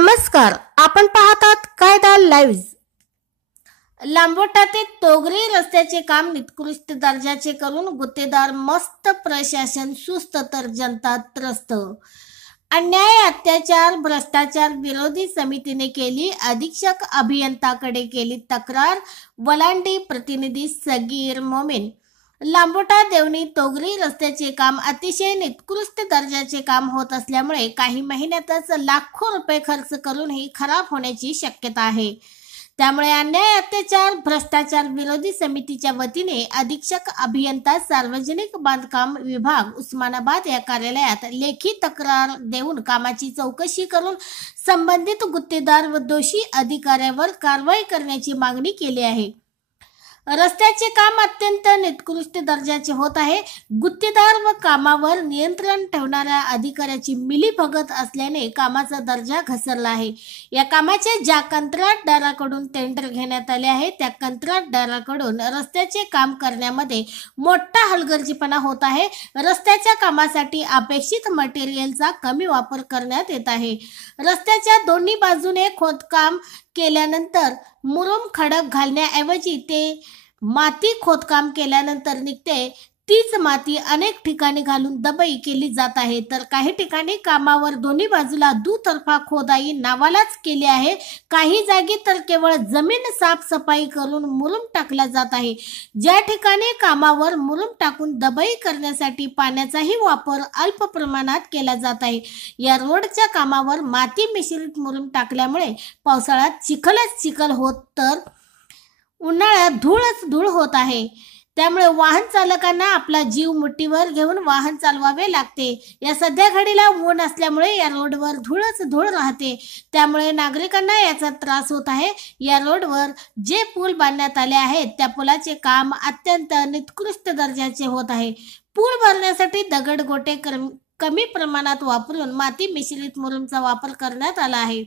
नमस्कार, आपण पाहतात कायदा लाईव्ह. लांबोटा ते तोगरी रस्त्याचे काम निकृष्ट दर्जाचे करून गुत्तेदार मस्त, प्रशासन सुस्त तर जनता त्रस्त. अन्याय, अत्याचार, भ्रष्टाचार विरोधी समितीने केली अधीक्षक अभियंताकडे केली तक्रार. वलांडी प्रतिनिधी सगीर मोमीन. लांबोटा देवणी तोगरी रस्त्याचे काम अतिशय निकृष्ट दर्जाचे काम होत असल्यामुळे काही महिन्यातच लाखो रुपये खर्च करूनही खराब होण्याची शक्यता आहे. त्यामुळे अन्याय, अत्याचार, भ्रष्टाचार विरोधी समितीच्या वतीने अधीक्षक अभियंता सार्वजनिक बांधकाम विभाग उस्मानाबाद या कार्यालयात लेखी तक्रार देऊन कामाची चौकशी करून संबंधित गुत्तेदार व दोषी अधिकाऱ्यावर कारवाई करण्याची मागणी केली आहे. रस्त्याचे काम अत्यंत निकृष्ट दर्जाचे होत आहे. गुत्तेदार व कामावर नियंत्रण ठेवणाऱ्या अधिकाऱ्याची मिलीभगत असल्याने कामाचा दर्जा घसरला आहे. या कामाचे ज्या कंत्राटदाराकडून टेंडर घेण्यात आले आहे त्या कंत्राटदाराकडून रस्त्याचे काम करण्यामध्ये मोठा हलगर्जीपणा होत आहे. रस्त्याच्या कामासाठी अपेक्षित मटेरियलचा कमी वापर करण्यात येत आहे. रस्त्याच्या दोन्ही बाजूने खोदकाम केल्यानंतर मुरुम खडक घालण्याऐवजी ते माती खोदकाम केल्यानंतर निघते तीच माती अनेक ठिकाणी घालून दबाई केली जात आहे. तर काही ठिकाणी कामावर दोन्ही बाजूला दुतर्फा खोदाई नावालाच केली आहे. काही जागी तर केवळ जमीन साफसफाई करून मुरुम टाकला जात आहे. ज्या ठिकाणी कामावर मुरुम टाकून दबाई करण्यासाठी पाण्याचाही वापर अल्प प्रमाणात केला जात आहे. या रोडच्या कामावर माती मिश्रित मुरुम टाकल्यामुळे पावसाळ्यात चिखलच चिखल होत तर उन्हाळ्यात धूळच धूळ होत आहे. त्यामुळे वाहन चालकांना आपला जीव मुठीवर घेऊन वाहन चालवावे लागते. या सध्या घडीला ऊन असल्यामुळे या रोडवर धूळच धूळ राहते. त्यामुळे नागरिकांना याचा त्रास होत आहे. या रोडवर जे पूल बांधण्यात आले आहेत त्या पुलाचे काम अत्यंत निकृष्ट दर्जाचे होत आहे. पूल भरण्यासाठी दगड गोटे कमी प्रमाणात वापरून माती मिश्रित मुरुमचा वापर करण्यात आला आहे.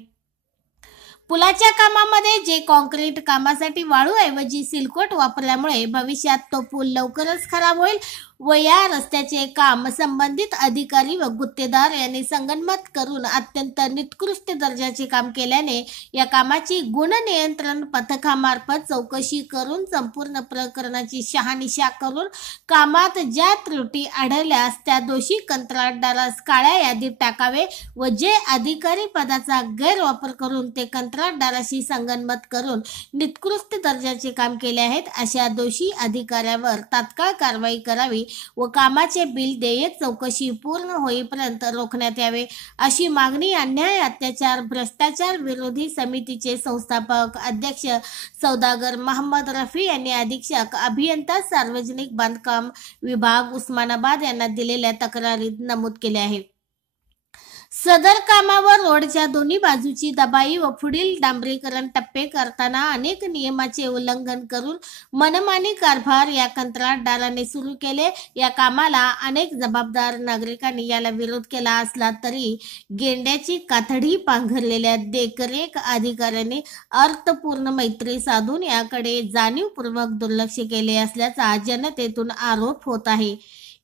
पुलाच्या कामामध्ये जे कॉन्क्रीट कामासाठी वाळू ऐवजी सिलकोट वापरल्यामुळे भविष्यात तो पूल लवकरच खराब होईल व या रस्त्याचे काम संबंधित अधिकारी व गुत्तेदार यांनी संगनमत करून अत्यंत निकृष्ट दर्जाचे काम केल्याने या कामाची गुणनियंत्रण पथकामार्फत चौकशी करून संपूर्ण प्रकरणाची शहानिशा करून कामात ज्या त्रुटी आढळल्यास त्या दोषी कंत्राटदारास काळ्या यादीत टाकावे व जे अधिकारी पदाचा गैरवापर करून ते कंत्राटदाराशी संगनमत करून निकृष्ट दर्जाचे काम केले आहेत अशा दोषी अधिकाऱ्यावर तात्काळ कारवाई करावी व कामाचे बिल देय चौकशी पूर्ण होईपर्यंत रोखण्यात यावे अशी मागणी अन्याय, अत्याचार, भ्रष्टाचार विरोधी समितीचे संस्थापक अध्यक्ष सौदागर मोहम्मद रफी यांनी अधीक्षक अभियंता सार्वजनिक बांधकाम विभाग उस्मानाबाद यांना दिलेल्या तक्रारीत नमूद केले आहे. सदर कामावर रोडच्या दोन्ही बाजूची दबाई व पुढील डांबरीकरण टप्पे करताना अनेक नियमाचे उल्लंघन करून मनमानी कारभार या कंत्राटदाराने सुरू केले. या कामाला अनेक जबाबदार नागरिकांनी याला विरोध केला असला तरी गेंड्याची कातडी पांघरलेल्या देखरेख अधिकाऱ्यांनी अर्थपूर्ण मैत्री साधून याकडे जाणीवपूर्वक दुर्लक्ष केले असल्याचा जनतेतून आरोप होत आहे.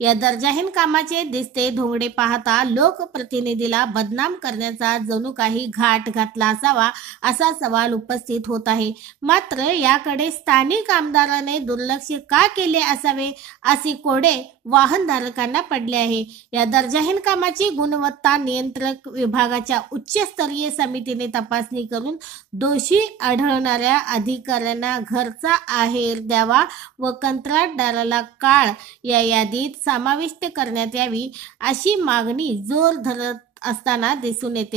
या दर्जाहीन कामाचे दिसते ढोंगडे पाहता लोकप्रतिनिधीला बदनाम करण्याचा जणू काही घाट घातला असावा असा सवाल उपस्थित होत आहे. मात्र याकडे स्थानिक आमदाराने दुर्लक्ष का केले असावे असे कोडे वाहनधारकांना पडले आहे. या दर्जाहीन कामाची गुणवत्ता नियंत्रक विभागाच्या उच्चस्तरीय समितीने तपासणी करून दोषी आढळणाऱ्या अधिकाऱ्यांना घरचा आहेर द्यावा व कंत्राटदाराला काळ या यादीत समाविष्ट करण्यात यावी अशी मागणी जोर धरत असताना दिसून येते.